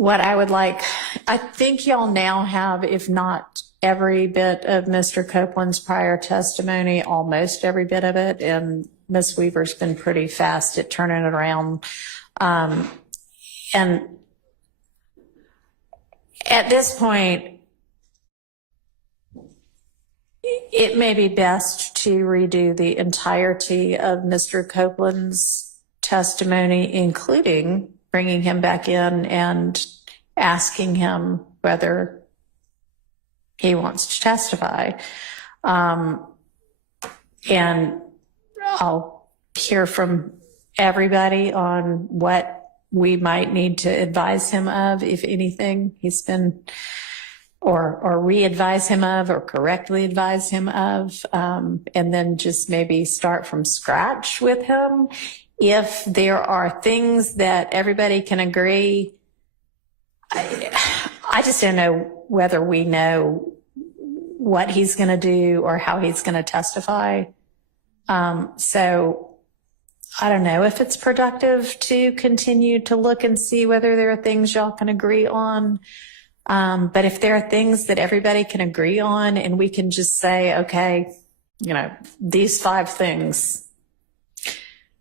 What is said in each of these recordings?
what I would like, I think y'all now have, if not every bit of Mr. Copeland's prior testimony, almost every bit of it. And Ms. Weaver's been pretty fast at turning it around. And at this point, it may be best to redo the entirety of Mr. Copeland's testimony, including bringing him back in and asking him whether he wants to testify. And I'll hear from everybody on what we might need to advise him of, if anything he's been, or re-advise him of, or correctly advise him of, and then just maybe start from scratch with him. If there are things that everybody can agree, I just don't know whether we know what he's going to do or how he's going to testify. So I don't know if it's productive to continue to look and see whether there are things y'all can agree on. But if there are things that everybody can agree on and we can just say, okay, you know, these 5 things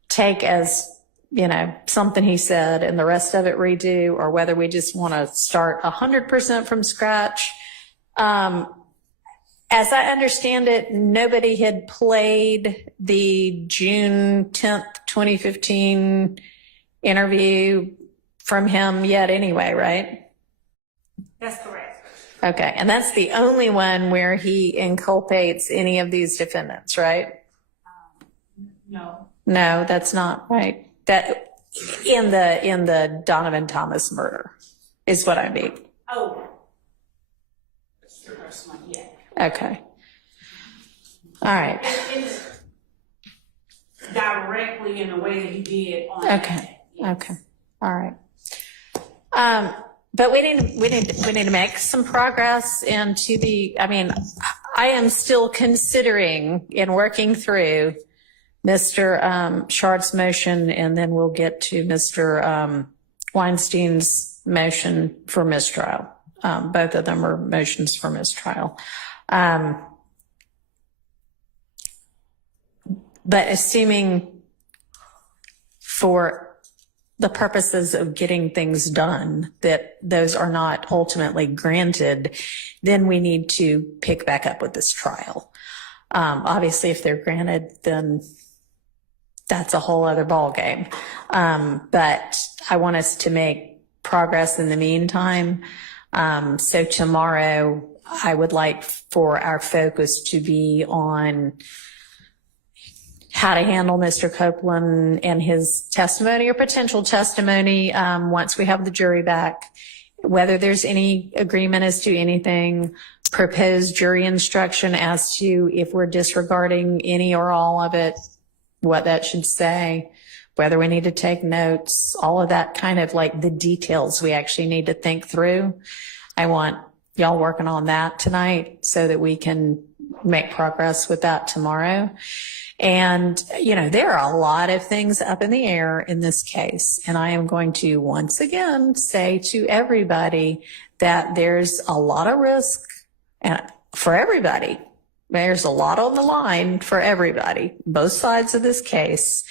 take as, you know, something he said and the rest of it redo, or whether we just want to start 100% from scratch. As I understand it, nobody had played the June 10th, 2015 interview from him yet anyway, right? That's correct. Okay, and that's the only one where he inculpates any of these defendants, right? No. No, that's not right. That in the Donovan Thomas murder is what I mean. Oh, that's the first one, yeah. Okay. All right. Directly in the way that he did on Okay. Yes. Okay. All right. But we need to make some progress into the, I mean, I am still considering and working through Mr. Shard's motion, and then we'll get to Mr. Weinstein's motion for mistrial. Both of them are motions for mistrial. But assuming for the purposes of getting things done that those are not ultimately granted, then we need to pick back up with this trial. Obviously, if they're granted, then that's a whole other ballgame. But I want us to make progress in the meantime. So tomorrow, I would like for our focus to be on how to handle Mr. Copeland and his testimony or potential testimony once we have the jury back, whether there's any agreement as to anything, proposed jury instruction as to if we're disregarding any or all of it, what that should say, whether we need to take notes, all of that kind of like the details we actually need to think through. I want y'all working on that tonight so that we can make progress with that tomorrow. And, you know, there are a lot of things up in the air in this case. And I am going to once again say to everybody that there's a lot of risk for everybody. There's a lot on the line for everybody, both sides of this case.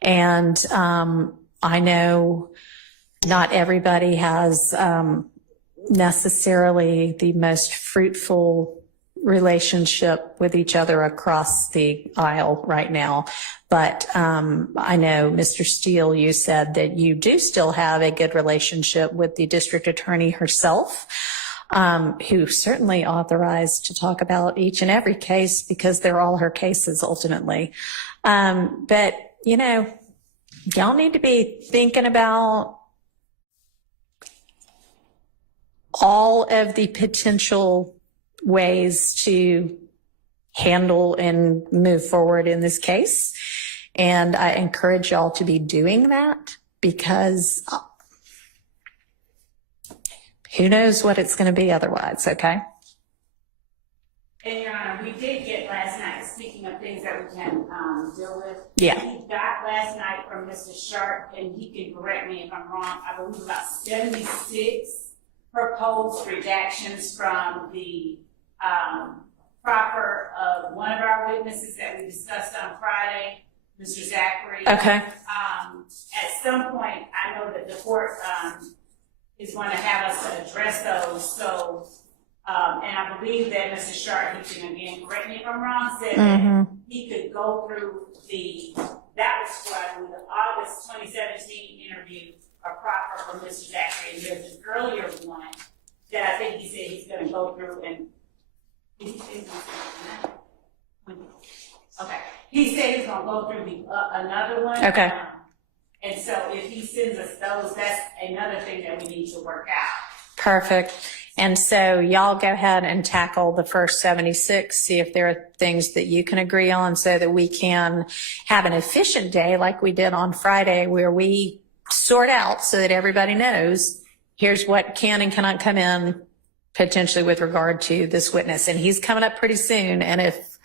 And I know not everybody has necessarily the most fruitful relationship with each other across the aisle right now. But I know, Mr. Steele, you said that you do still have a good relationship with the district attorney herself, who certainly authorized to talk about each and every case because they're all her cases ultimately. But, you know, y'all need to be thinking about all of the potential ways to handle and move forward in this case. And I encourage y'all to be doing that because who knows what it's going to be otherwise, okay? And Your Honor, we did get last night, speaking of things that we can deal with. Yeah. He got last night from Mr. Sharp, and he can correct me if I'm wrong, I believe about 76 proposed redactions from the proffer of one of our witnesses that we discussed on Friday, Mr. Zachary. Okay. At some point, I know that the court is going to have us to address those. So, and I believe that Mr. Sharp, he can again correct me if I'm wrong, said that he could go through that was what I believe, the August 2017 interview, a proffer from Mr. Zachary. And there's an earlier one that I think he said he's going to go through and okay. He said he's going to go through another one. Okay. And so if he sends us those, that's another thing that we need to work out. Perfect. And so y'all go ahead and tackle the first 76, see if there are things that you can agree on so that we can have an efficient day like we did on Friday where we sort out so that everybody knows here's what can and cannot come in potentially with regard to this witness. And he's coming up pretty soon. And if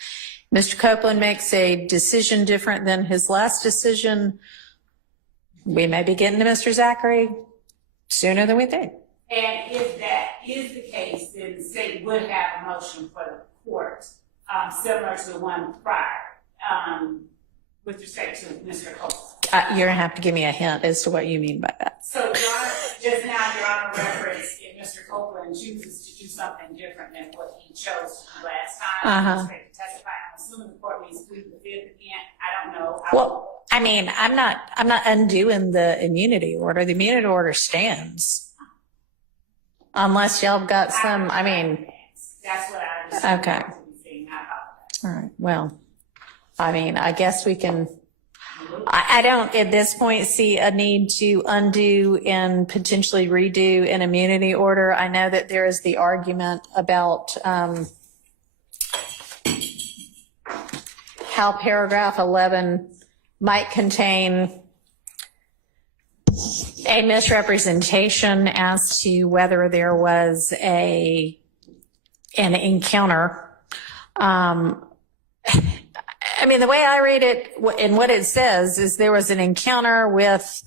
Mr. Copeland makes a decision different than his last decision, we may be getting to Mr. Zachary sooner than we think. And if that is the case, then the state would have a motion for the court, similar to the one prior, with respect to Mr. Copeland. You're going to have to give me a hint as to what you mean by that. So, Your Honor, just now, Your Honor referenced if Mr. Copeland chooses to do something different than what he chose to do last time, with respect to testify. I'm assuming the court means plead the fifth again. I don't know. Well, I mean, I'm not undoing the immunity order. The immunity order stands. Unless y'all got some, I mean. That's what I understand. Okay. All right. Well, I mean, I guess we can, I don't at this point see a need to undo and potentially redo an immunity order. I know that there is the argument about how paragraph 11 might contain a misrepresentation as to whether there was an encounter. I mean, the way I read it and what it says is there was an encounter with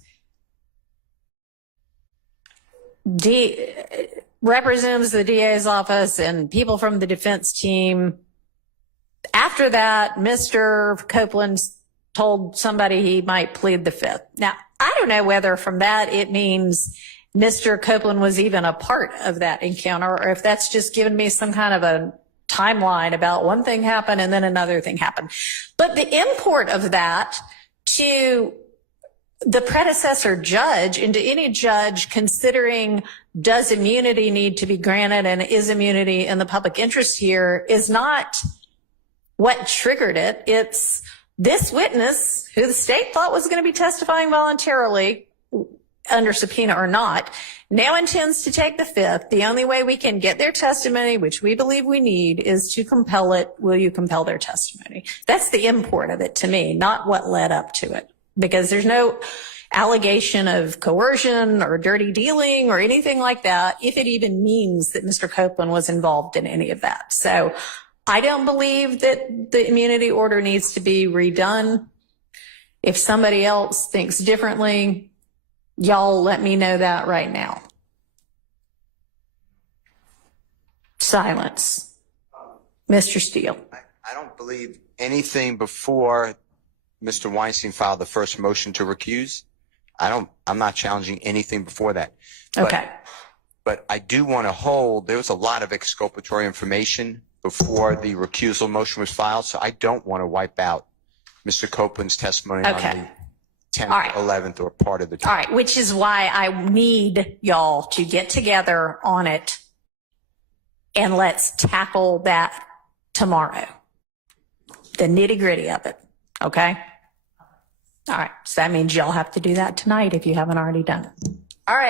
representatives of the DA's office and people from the defense team. After that, Mr. Copeland told somebody he might plead the fifth. Now, I don't know whether from that it means Mr. Copeland was even a part of that encounter or if that's just given me some kind of a timeline about one thing happened and then another thing happened. But the import of that to the predecessor judge and to any judge considering does immunity need to be granted and is immunity in the public interest here is not what triggered it. It's this witness, who the state thought was going to be testifying voluntarily under subpoena or not, now intends to take the fifth. The only way we can get their testimony, which we believe we need, is to compel it. Will you compel their testimony? That's the import of it to me, not what led up to it. Because there's no allegation of coercion or dirty dealing or anything like that, if it even means that Mr. Copeland was involved in any of that. So I don't believe that the immunity order needs to be redone. If somebody else thinks differently, y'all let me know that right now. Silence. Mr. Steele. I don't believe anything before Mr. Weinstein filed the first motion to recuse. I'm not challenging anything before that. Okay. But I do want to hold, there was a lot of exculpatory information before the recusal motion was filed, so I don't want to wipe out Mr. Copeland's testimony on the 10th, All right. 11th, or part of the trial. All right, which is why I need y'all to get together on it and let's tackle that tomorrow. The nitty gritty of it, okay? All right, so that means y'all have to do that tonight if you haven't already done it.